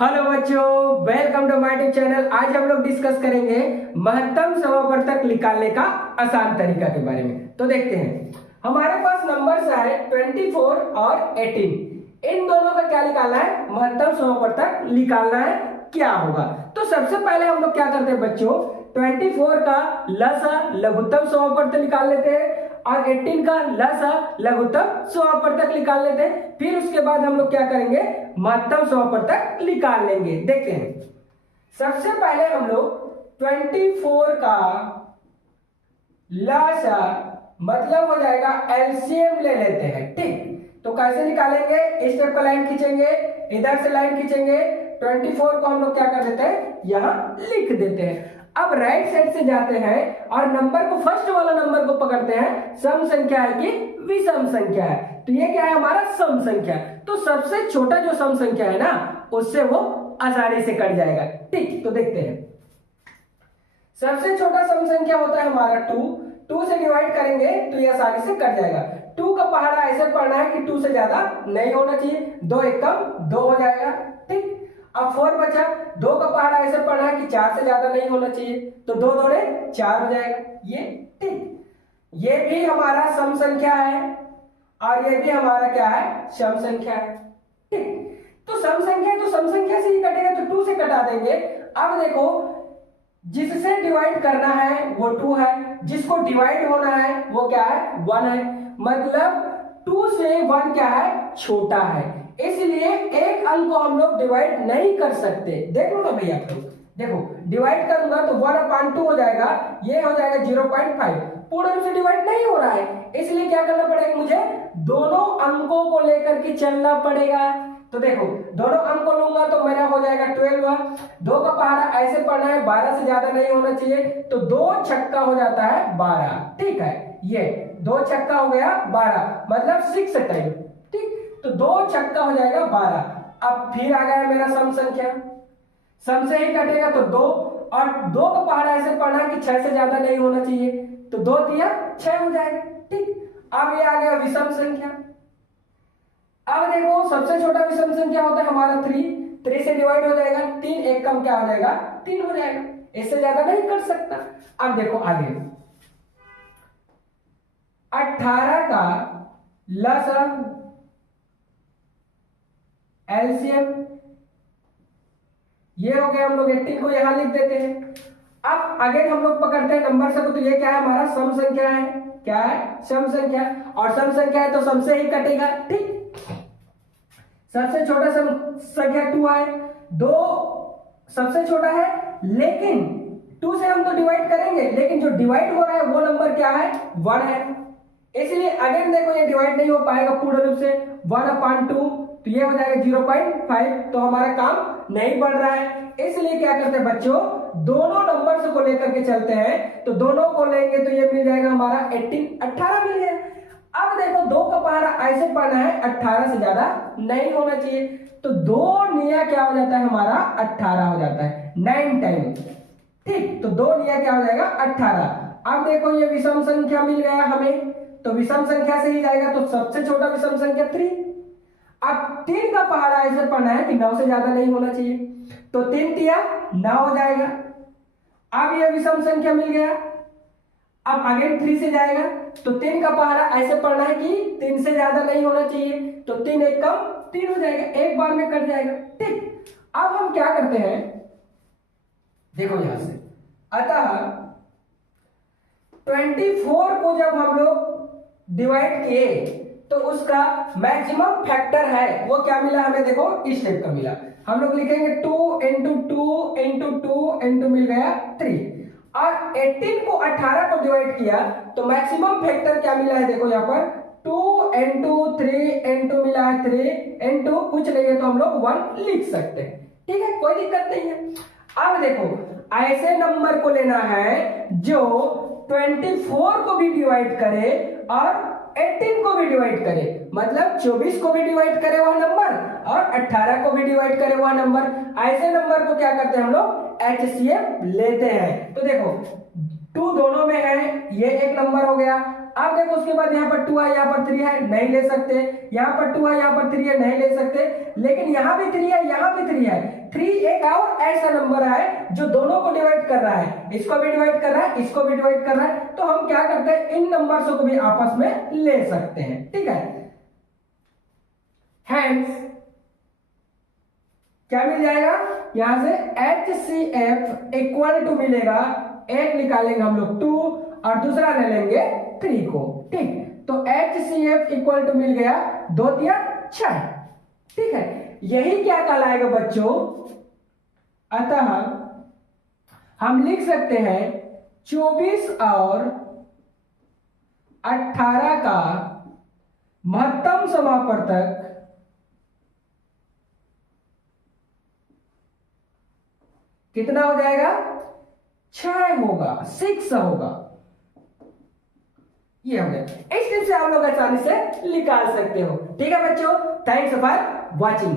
Hello बच्चों, welcome to my YouTube channel. आज हम लोग डिस्कस करेंगे महत्तम समापवर्तक निकालने का आसान तरीका के बारे में। तो देखते हैं, हमारे पास नंबर्स है 24 और 18। इन दोनों का क्या निकालना है? महत्तम समापवर्तक निकालना है। क्या होगा? तो सबसे पहले हम लोग क्या करते हैं बच्चों, 24 का लसा लघुत्तम समापवर्तक निकाल लेते हैं और 18 का लसा लघुत्तम समापवर्तक निकाल लेते हैं। फिर उसके बाद हम लोग क्या करेंगे, महत्तम समापवर्तक निकाल लेंगे। देखते हैं, सबसे पहले हम लोग 24 का लसा मतलब हो जाएगा एलसीएम ले लेते हैं। ठीक, तो कैसे निकालेंगे? इस टाइप का लाइन खींचेंगे, इधर से लाइन खींचेंगे, 24 को हम लोग क्या कर देते हैं, यहां लिख देते हैं। अब राइट साइड से जाते हैं और नंबर को, फर्स्ट वाला नंबर को पकड़ते हैं, सम संख्या है कि विषम संख्या है। तो ये क्या है, हमारा सम संख्या। तो सबसे छोटा जो सम संख्या है ना, उससे वो आसानी से कट जाएगा। ठीक, तो देखते हैं, सबसे छोटा सम संख्या होता है हमारा 2 से डिवाइड करेंगे तो ये आसानी से कट जाएगा। 2 का पहाड़ा ऐसे पढ़ना है कि 2 से ज्यादा नहीं होना चाहिए, 2 एक कम 2 हो जाएगा। ठीक, अब 4 बचा, 2 का पहाड़ा ऐसे पढ़ना है कि 4 से ज्यादा नहीं होना चाहिए, तो 2 दूने 4 हो जाएगा। ये ठीक, ये भी हमारा सम संख्या है और ये भी हमारा क्या है, सम संख्या है। ठीक, तो सम संख्या तो सम संख्या से ही कटेगा, तो 2 से कटा देंगे। अब देखो, जिससे डिवाइड करना है वो 2 है, जिसको डिवाइड होना है वो क्या है, 1 है। मतलब 2 से 1 क्या है, छोटा है, इसलिए एक अंक को हम लोग डिवाइड नहीं कर सकते। देख लो ना भैया, देखो डिवाइड करूंगा तो 1/2 हो जाएगा, ये हो जाएगा 0.5। पूर्ण रूप से डिवाइड नहीं हो रहा है, इसलिए क्या करना पड़ेगा, मुझे दोनों अंकों को लेकर के चलना पड़ेगा। तो देखो, दोनों अंक को लूंगा तो मेरा हो जाएगा 12। 2 का पहाड़ा ऐसे पढ़ना है, 12 से ज्यादा नहीं होना चाहिए, तो 2 छक्का हो जाता है 12। ठीक है, ये 2 छक्का हो गया 12, मतलब 6 टाइम। ठीक, तो 2 छक्का हो जाएगा 12। अब फिर आ गया मेरा सम संख्या, सम से ही कटेगा तो 2, और 2 का पहाड़ा ऐसे पढ़ना है कि 6 से ज्यादा नहीं होना चाहिए, तो 2 तिया 6 हो जाएगा। ठीक, अब ये आ गया विषम संख्या। अब देखो, सबसे छोटा विषम संख्या होता है हमारा 3 से डिवाइड हो जाएगा, 3 एक कम क्या हो जाएगा, 3 हो जाएगा, इससे ज्यादा नहीं कर सकता। अब देखो आगे, 18 का लसा एलसीएम, ये हो गया, हम लोग 18 को यहां लिख देते हैं। अब अगेन हम लोग पकड़ते हैं नंबर से, तो ये क्या है, हमारा सम संख्या है। क्या है, सम संख्या, और सम संख्या है तो सम से ही कटेगा। ठीक, सबसे छोटा सम संख्या 2 है, 2 सबसे छोटा है, लेकिन 2 से हम तो डिवाइड करेंगे, लेकिन जो डिवाइड हो रहा है वो नंबर क्या है, 1 है, इसलिए अगेन देखो ये डिवाइड नहीं हो पाएगा पूर्ण रूप से। 1/2 तो ये हो जाएगा 0.5, तो हमारा काम नहीं बढ़ रहा है। इसलिए क्या करते हैं बच्चों, दोनों नंबर्स को लेकर के चलते हैं, तो दोनों को लेंगे तो ये मिल जाएगा हमारा 18 मिल गया। अब देखो, 2 का पहाड़ा ऐसे पढ़ना है, 18 से ज्यादा नहीं होना चाहिए, तो 2 निया क्या हो जाता है हमारा, 18 हो जाता है, 9 टाइम। ठीक, तो 2 निया क्या हो जाएगा, 18। अब देखो, ये विषम संख्या मिल गया हमें, तो विषम संख्या से ही जाएगा, तो सबसे छोटा विषम संख्या 3। अब 3 का पहाड़ा ऐसे पढ़ना है कि 9 से ज्यादा नहीं होना चाहिए, तो 3 तिया 9 हो जाएगा। अब ये विषम संख्या मिल गया। अब अगेन 3 से जाएगा, तो 3 का पहाड़ा ऐसे पढ़ना है कि 3 से ज्यादा नहीं होना चाहिए, तो 3 एक कम 3 हो जाएगा, एक बार में कट जाएगा। ठीक, अब हम क्या करते हैं, देखो यहां से, अतः 24 को जब हम लोग डिवाइड किए तो उसका मैक्सिमम फैक्टर है वो क्या मिला हमें, देखो इस टाइप का मिला। हम लोग लिखेंगे 2 into 2 into 2 into मिल गया 3, और 18 को 18 को डिवाइड किया तो मैक्सिमम फैक्टर क्या मिला है, देखो यहाँ पर 2 into 3 into मिला है 3 into कुछ नहीं है तो हम लोग 1 लिख सकते हैं। ठीक है, कोई दिक्कत नहीं है। अब देखो, ऐसे नंबर को लेना है जो 24 को भी डिवाइड करे और 18 को भी डिवाइड करे, मतलब 24 को भी डिवाइड करे वह नंबर और 18 को भी डिवाइड करे वह नंबर। ऐसे नंबर को क्या करते हैं हम लोग, एचसीएफ लेते हैं। तो देखो, 2 दोनों में है, ये एक नंबर हो गया। अब देखो उसके बाद यहाँ पर 2 है, यहाँ पर 3 है, नहीं ले सकते। यहाँ पर 2 है, यहाँ पर 3 है, नहीं ले सकते। लेकिन यहाँ भी 3 है, यहाँ भी 3 है। ऐसा नंबर है जो दोनों को डिवाइड कर रहा है, इसको भी डिवाइड कर रहा है, इसको भी डिवाइड कर रहा है, तो हम क्या करते हैं, इन नंबर्स को भी आपस में ले सकते हैं, ठीक है। हेंस क्या मिल जाएगा, यहां से HCF इक्वल टू मिलेगा, एक निकालेंगे हम लोग 2 और दूसरा ले लेंगे 3 को, ठीक। तो HCF इक्वल टू मिल गया 2 3 6, ठीक है। यही क्या कहलाएगा बच्चों, अतः हम लिख सकते हैं 24 और 18 का महत्तम समापवर्तक कितना हो जाएगा, 6 होगा, 6 होगा। ये हो गया। इस टिप से आप लोग आसानी से निकाल सकते हो, ठीक है बच्चों। Thanks for watching.